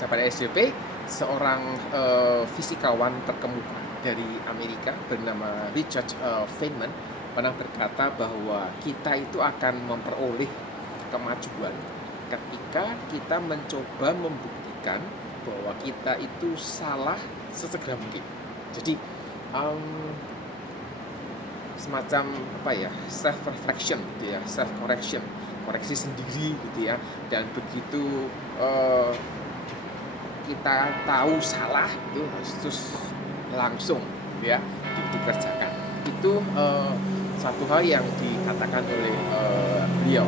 Sahabat SDP, seorang fisikawan terkemuka dari Amerika bernama Richard Feynman pernah berkata bahwa kita itu akan memperoleh kemajuan ketika kita mencoba membuktikan bahwa kita itu salah sesegera mungkin. Jadi semacam self reflection gitu ya, self correction, koreksi sendiri gitu ya. Dan begitu kita tahu salah itu terus langsung gitu ya dikerjakan. Itu satu hal yang dikatakan oleh beliau.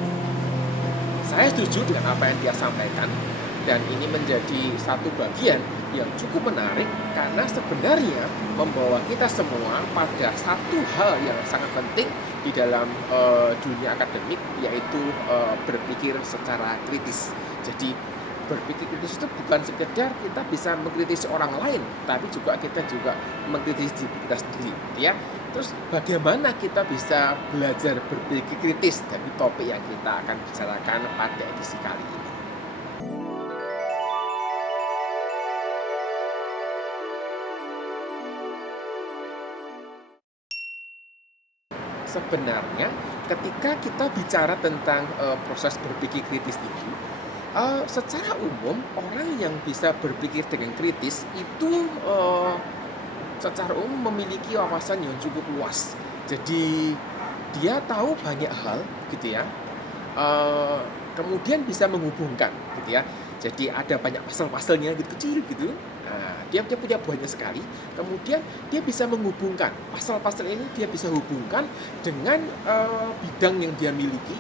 Saya setuju dengan apa yang dia sampaikan, dan ini menjadi satu bagian yang cukup menarik karena sebenarnya membawa kita semua pada satu hal yang sangat penting di dalam dunia akademik, yaitu berpikir secara kritis. Jadi berpikir kritis itu bukan sekedar kita bisa mengkritisi orang lain, tapi juga kita mengkritisi diri kita sendiri, gitu ya. Terus bagaimana kita bisa belajar berpikir kritis dari topik yang kita akan bicarakan pada edisi kali ini. Sebenarnya ketika kita bicara tentang proses berpikir kritis itu, secara umum orang yang bisa berpikir dengan kritis itu secara umum memiliki wawasan yang cukup luas. Jadi dia tahu banyak hal gitu ya. Kemudian bisa menghubungkan gitu ya. Jadi ada banyak pasal-pasalnya gitu kecil gitu. Nah, dia punya banyak sekali. Kemudian dia bisa menghubungkan pasal-pasal ini, dia bisa hubungkan dengan bidang yang dia miliki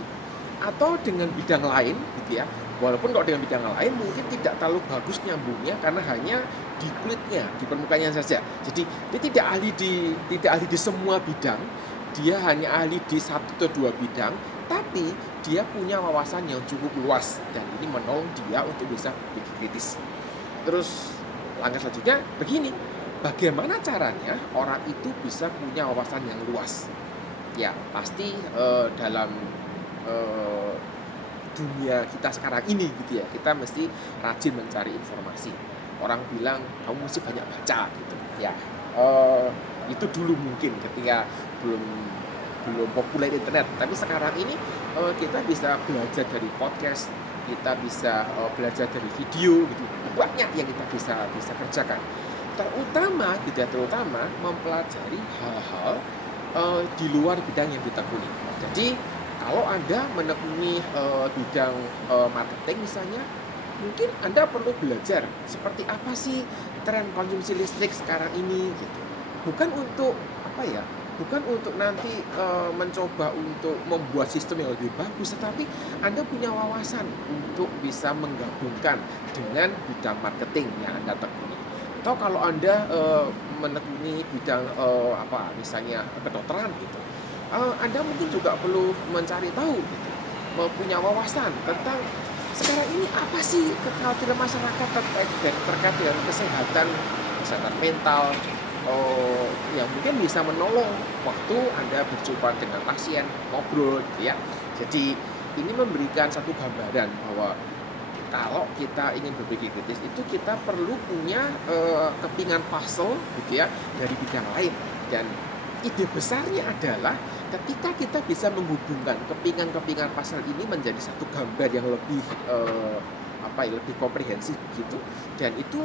atau dengan bidang lain gitu ya. Walaupun kalau dengan bidang lain mungkin tidak terlalu bagus nyambungnya karena hanya di kulitnya, di permukaannya saja. Jadi dia tidak ahli di semua bidang, dia hanya ahli di satu atau dua bidang, tapi dia punya wawasan yang cukup luas dan ini menolong dia untuk bisa berpikir kritis. Terus langkah selanjutnya begini, bagaimana caranya orang itu bisa punya wawasan yang luas? Ya pasti dalam dunia kita sekarang ini gitu ya, kita mesti rajin mencari informasi. Orang bilang kamu mesti banyak baca gitu ya. Itu dulu mungkin ketika belum populer internet, tapi sekarang ini kita bisa belajar dari podcast, kita bisa belajar dari video gitu, banyak yang kita bisa kerjakan, terutama mempelajari hal-hal di luar bidang yang ditekuni. Jadi kalau Anda menekuni bidang marketing misalnya, mungkin Anda perlu belajar seperti apa sih tren konsumsi listrik sekarang ini gitu. Bukan untuk nanti mencoba untuk membuat sistem yang lebih bagus, tetapi Anda punya wawasan untuk bisa menggabungkan dengan bidang marketing yang Anda tekuni. Atau kalau Anda menekuni bidang misalnya kedokteran gitu, Anda mungkin juga perlu mencari tahu gitu, punya wawasan tentang sekarang ini apa sih kekhawatiran masyarakat terkait dengan kesehatan mental, yang mungkin bisa menolong waktu Anda berjumpa dengan pasien, ngobrol gitu ya. Jadi ini memberikan satu gambaran bahwa kalau kita ingin berpikir kritis itu kita perlu punya kepingan puzzle gitu ya dari bidang lain, dan ide besarnya adalah ketika kita bisa menghubungkan kepingan-kepingan pasal ini menjadi satu gambar yang lebih lebih komprehensif begitu, dan itu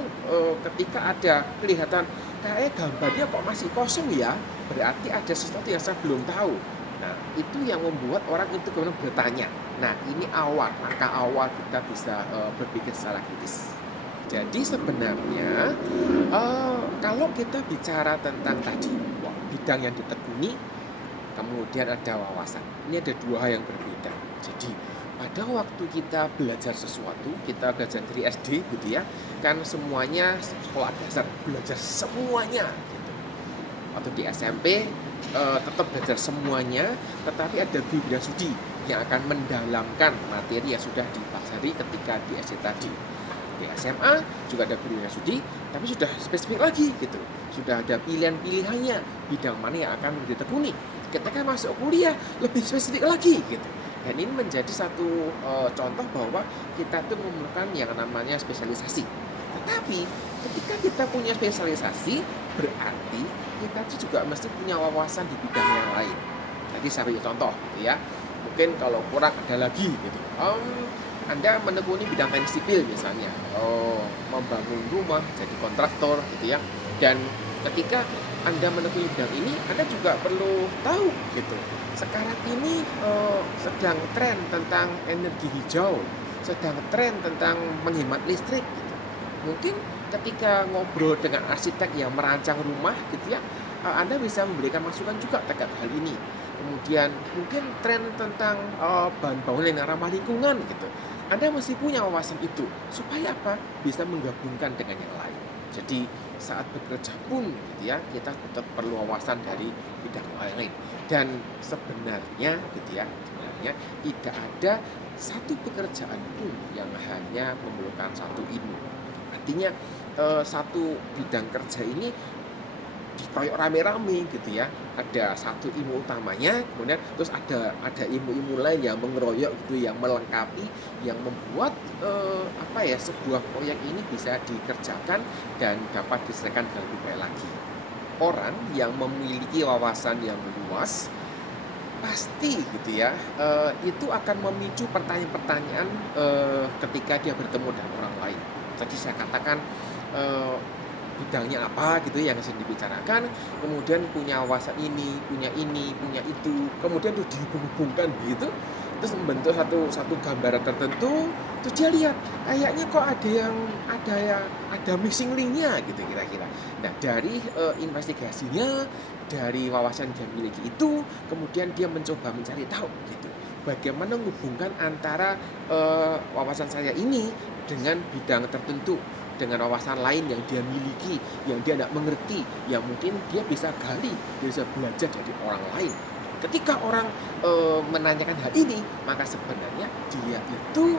ketika ada kelihatan kayak gambarnya kok masih kosong ya, berarti ada sesuatu yang saya belum tahu. Nah, itu yang membuat orang itu kemudian bertanya. Nah, ini langkah awal kita bisa berpikir secara kritis. Jadi sebenarnya kalau kita bicara tentang tadi bidang yang ditekuni, kemudian ada wawasan, ini ada dua hal yang berbeda. Jadi pada waktu kita belajar sesuatu, kita belajar dari SD gitu ya, kan semuanya sekolah dasar, belajar semuanya gitu. Atau di SMP tetap belajar semuanya, tetapi ada guru bidang studi yang akan mendalamkan materi yang sudah dipelajari ketika di SD tadi. Di SMA juga ada guru bidang studi, tapi sudah spesifik lagi gitu. Sudah ada pilihan-pilihannya, bidang mana yang akan ditekuni. Ketika masuk kuliah lebih spesifik lagi gitu. Dan ini menjadi satu contoh bahwa kita tuh memerlukan yang namanya spesialisasi. Tetapi ketika kita punya spesialisasi, berarti kita tuh juga mesti punya wawasan di bidang yang lain. Tadi saya beri contoh gitu ya. Mungkin kalau kurang ada lagi gitu. Anda menekuni bidang teknik sipil misalnya, membangun rumah, jadi kontraktor gitu ya. Dan ketika Anda menekuni bidang ini, Anda juga perlu tahu gitu. Sekarang ini sedang tren tentang energi hijau, sedang tren tentang menghemat listrik gitu. Mungkin ketika ngobrol dengan arsitek yang merancang rumah gitu ya, Anda bisa memberikan masukan juga terkait hal ini. Kemudian mungkin tren tentang bahan bangunan yang ramah lingkungan gitu. Anda mesti punya wawasan itu supaya apa? Bisa menggabungkan dengan yang lain. Jadi saat bekerja pun gitu ya, kita tetap perlu wawasan dari bidang lain. Dan sebenarnya gitu ya, sebenarnya tidak ada satu pekerjaan pun yang hanya memerlukan satu ilmu. Artinya satu bidang kerja ini dikeroyok rame-rame gitu ya. Ada satu ilmu utamanya, kemudian terus ada ilmu-ilmu lain yang mengeroyok gitu, yang melengkapi, yang membuat sebuah proyek ini bisa dikerjakan dan dapat diselesaikan dengan lebih baik lagi. Orang yang memiliki wawasan yang luas pasti gitu ya, itu akan memicu pertanyaan-pertanyaan ketika dia bertemu dengan orang lain. Tadi saya katakan bidangnya apa gitu yang sedang dibicarakan, kemudian punya wawasan ini, punya itu, kemudian tuh dihubung-hubungkan gitu, terus membentuk satu gambaran tertentu, terus dia lihat kayaknya kok ada missing linknya gitu kira-kira. Nah dari investigasinya, dari wawasan yang dia miliki itu, kemudian dia mencoba mencari tahu gitu, bagaimana menghubungkan antara wawasan saya ini dengan bidang tertentu, dengan wawasan lain yang dia miliki, yang dia tidak mengerti, yang mungkin dia bisa gali, dia bisa belajar dari orang lain. Ketika orang menanyakan hal ini, maka sebenarnya dia itu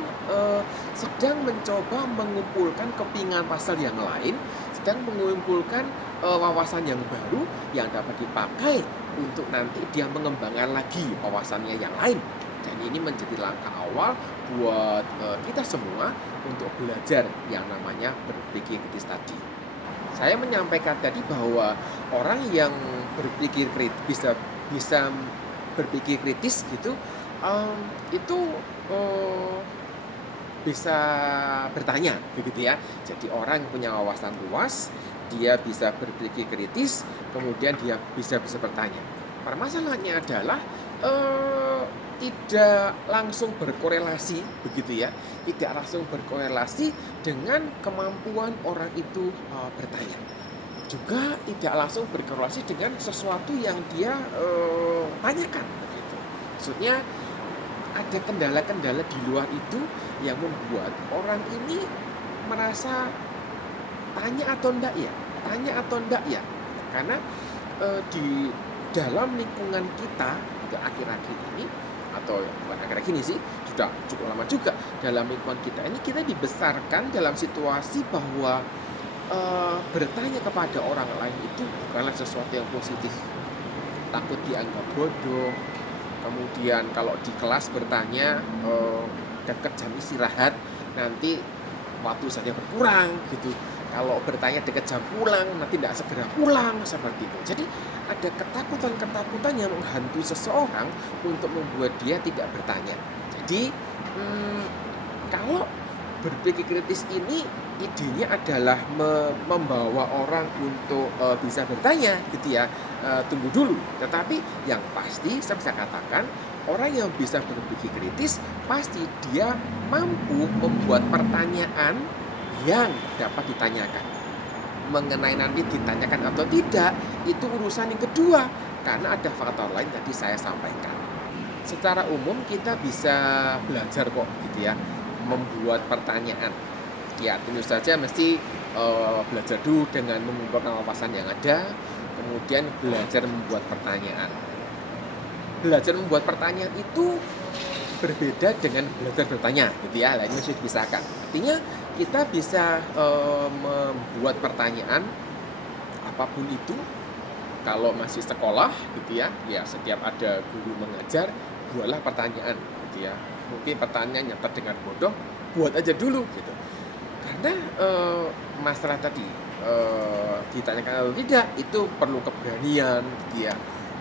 sedang mencoba mengumpulkan kepingan pasal yang lain, sedang mengumpulkan wawasan yang baru yang dapat dipakai untuk nanti dia mengembangkan lagi wawasannya yang lain. Dan ini menjadi langkah awal buat kita semua untuk belajar yang namanya berpikir kritis tadi. Saya menyampaikan tadi bahwa orang yang berpikir kritis bisa berpikir kritis gitu, itu bisa bertanya begitu ya. Jadi orang yang punya wawasan luas, dia bisa berpikir kritis, kemudian dia bisa bertanya. Permasalahannya adalah tidak langsung berkorelasi begitu ya, tidak langsung berkorelasi dengan kemampuan orang itu bertanya, juga tidak langsung berkorelasi dengan sesuatu yang dia tanyakan begitu. Maksudnya ada kendala-kendala di luar itu yang membuat orang ini merasa tanya atau enggak ya, karena di dalam lingkungan kita akhir-akhir ini, atau bukan akhir-akhir ini sih, sudah cukup lama juga, dalam lingkungan kita ini kita dibesarkan dalam situasi bahwa bertanya kepada orang lain itu bukanlah sesuatu yang positif. Takut dianggap bodoh, kemudian kalau di kelas bertanya dekat jam istirahat, nanti waktu saja berkurang gitu. Kalau bertanya dekat jam pulang, nanti tidak segera pulang, seperti itu. Jadi ada ketakutan-ketakutan yang menghantui seseorang untuk membuat dia tidak bertanya. Jadi kalau berpikir kritis ini idenya adalah membawa orang untuk bisa bertanya gitu ya, tunggu dulu. Tetapi yang pasti saya bisa katakan, orang yang bisa berpikir kritis pasti dia mampu membuat pertanyaan yang dapat ditanyakan. Mengenai nanti ditanyakan atau tidak, itu urusan yang kedua, karena ada faktor lain tadi saya sampaikan. Secara umum kita bisa belajar kok gitu ya, membuat pertanyaan. Ya tentu saja mesti belajar dulu dengan mengumpulkan wawasan yang ada, kemudian belajar membuat pertanyaan. Belajar membuat pertanyaan itu berbeda dengan belajar bertanya gitu ya, ini harus dipisahkan. Artinya kita bisa membuat pertanyaan apapun itu. Kalau masih sekolah gitu ya, setiap ada guru mengajar, buatlah pertanyaan gitu ya. Mungkin pertanyaan yang terdengar bodoh, buat aja dulu gitu. Karena masalah tadi ditanyakan atau tidak itu perlu keberanian gitu ya,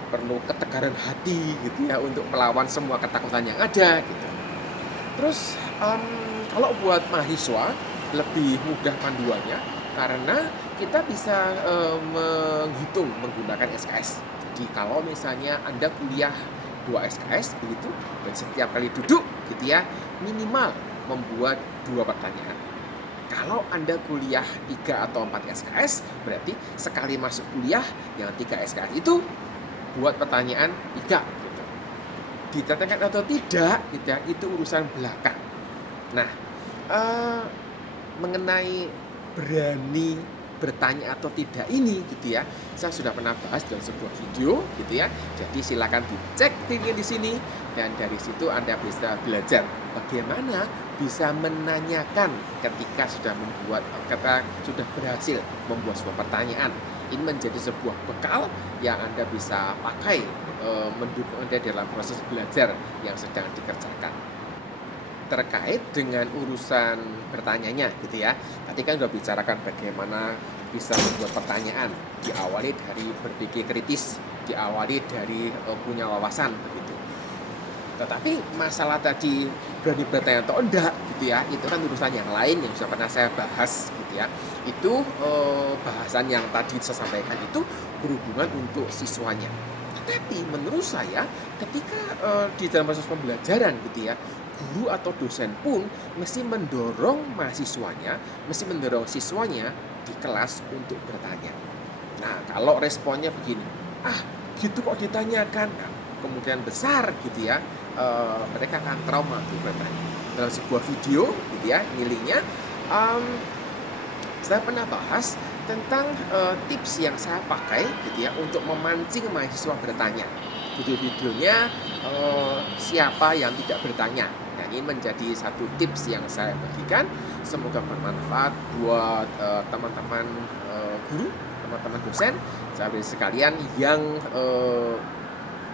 perlu ketegaran hati gitu ya untuk melawan semua ketakutan yang ada gitu. Terus kalau buat mahasiswa lebih mudah panduannya karena kita bisa menghitung menggunakan SKS. Jadi kalau misalnya Anda kuliah 2 SKS begitu dan setiap kali duduk gitu ya minimal membuat 2 pertanyaan. Kalau Anda kuliah 3 atau 4 SKS berarti sekali masuk kuliah yang 3 SKS itu buat pertanyaan 3 gitu. Ditanyakan atau tidak gitu ya, itu urusan belakang. Nah, mengenai berani bertanya atau tidak ini gitu ya, saya sudah pernah bahas dalam sebuah video gitu ya. Jadi silakan dicek linknya di sini dan dari situ Anda bisa belajar bagaimana bisa menanyakan ketika sudah berhasil membuat sebuah pertanyaan. Ini menjadi sebuah bekal yang Anda bisa pakai mendukung Anda dalam proses belajar yang sedang dikerjakan. Terkait dengan urusan bertanyanya gitu ya. Tadi kan sudah bicarakan bagaimana bisa membuat pertanyaan, diawali dari berpikir kritis, diawali dari punya wawasan begitu. Tetapi masalah tadi berani bertanya atau enggak gitu ya, itu kan urusan yang lain yang sudah pernah saya bahas gitu ya. Itu bahasan yang tadi saya sampaikan itu berhubungan untuk siswanya. Tetapi menurut saya ketika di dalam proses pembelajaran gitu ya, guru atau dosen pun mesti mendorong mahasiswanya, mesti mendorong siswanya di kelas untuk bertanya. Nah, kalau responnya begini, gitu kok ditanyakan, nah, kemungkinan besar gitu ya, mereka akan trauma untuk bertanya. Dalam sebuah video gitu ya, nilainya, saya pernah bahas tentang tips yang saya pakai gitu ya untuk memancing mahasiswa bertanya. Video-videonya siapa yang tidak bertanya. Nah, ini menjadi satu tips yang saya bagikan. Semoga bermanfaat buat teman-teman guru, teman-teman dosen, sahabat sekalian yang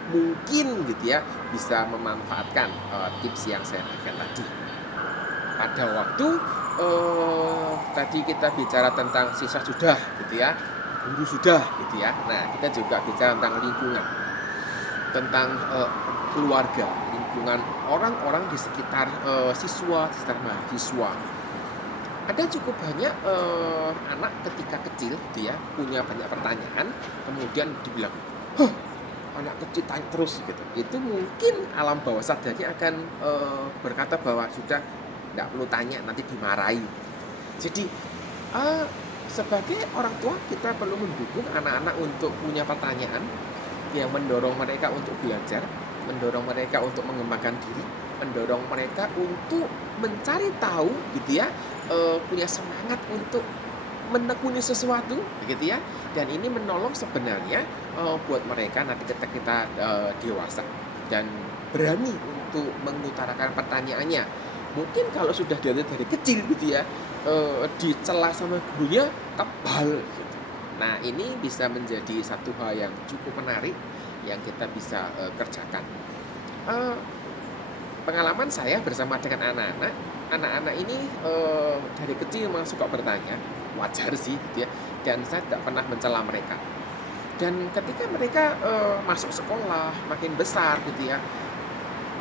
mungkin gitu ya bisa memanfaatkan tips yang saya berikan tadi. Pada waktu tadi kita bicara tentang siswa sudah gitu ya, guru sudah gitu ya. Nah, kita juga bicara tentang lingkungan, tentang keluarga, lingkungan orang-orang di sekitar siswa, di sekitar mahasiswa. Ada cukup banyak anak ketika kecil gitu ya punya banyak pertanyaan, kemudian dibilang, anak kecil tanya terus gitu. Itu mungkin alam bawah sadarnya akan berkata bahwa sudah tidak perlu tanya, nanti dimarahi. Jadi sebagai orang tua kita perlu mendukung anak-anak untuk punya pertanyaan yang mendorong mereka untuk belajar, mendorong mereka untuk mengembangkan diri, mendorong mereka untuk mencari tahu gitu ya, punya semangat untuk menekuni sesuatu gitu ya. Dan ini menolong sebenarnya buat mereka nanti ketika kita dewasa dan berani untuk mengutarakan pertanyaannya. Mungkin kalau sudah dari kecil gitu ya, dicela sama gurunya kebal gitu. Nah, ini bisa menjadi satu hal yang cukup menarik yang kita bisa kerjakan. Pengalaman saya bersama dengan anak-anak ini dari kecil memang suka bertanya, wajar sih gitu ya, dan saya tidak pernah mencela mereka. Dan ketika mereka masuk sekolah makin besar gitu ya,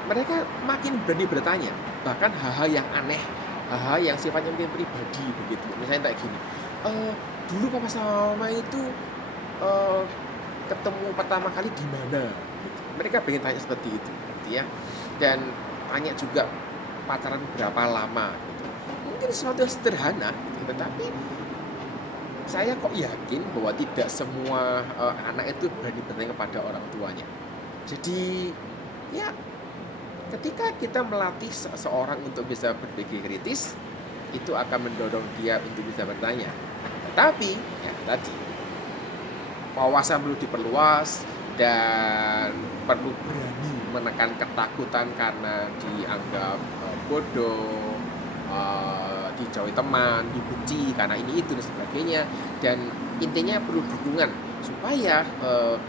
mereka makin berani bertanya, bahkan hal-hal yang aneh, hal-hal yang sifatnya mungkin pribadi begitu. Misalnya kayak gini, dulu papa sama mama itu ketemu pertama kali di mana? Gitu. Mereka pengen tanya seperti itu, gitu ya. Dan tanya juga pacaran berapa lama, gitu. Mungkin sesuatu yang sederhana, gitu. Tetapi saya kok yakin bahwa tidak semua anak itu berani bertanya kepada orang tuanya. Jadi ya, ketika kita melatih seseorang untuk bisa berpikir kritis, itu akan mendorong dia untuk bisa bertanya. Tetapi, ya tadi, wawasan perlu diperluas dan perlu berani menekan ketakutan karena dianggap bodoh, dijauhi teman, dibenci karena ini itu dan sebagainya. Dan intinya perlu dukungan supaya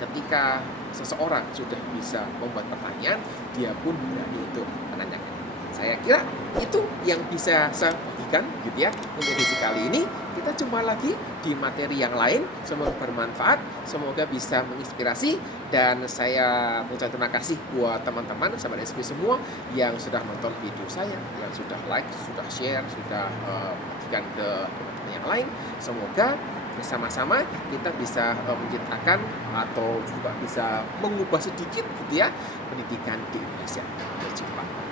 ketika seseorang sudah bisa membuat pertanyaan, dia pun berani untuk menanyakan. Saya Saya kira itu yang bisa saya bagikan gitu ya untuk edisi kali ini. Kita jumpa lagi di materi yang lain. Semoga bermanfaat, semoga bisa menginspirasi, dan saya mengucapkan terima kasih buat teman-teman sahabat SP semua yang sudah nonton video saya, yang sudah like, sudah share, sudah bagikan ke teman-teman yang lain. Semoga bersama-sama kita bisa menciptakan atau juga bisa mengubah sedikit gitu ya pendidikan di Indonesia. Sampai jumpa.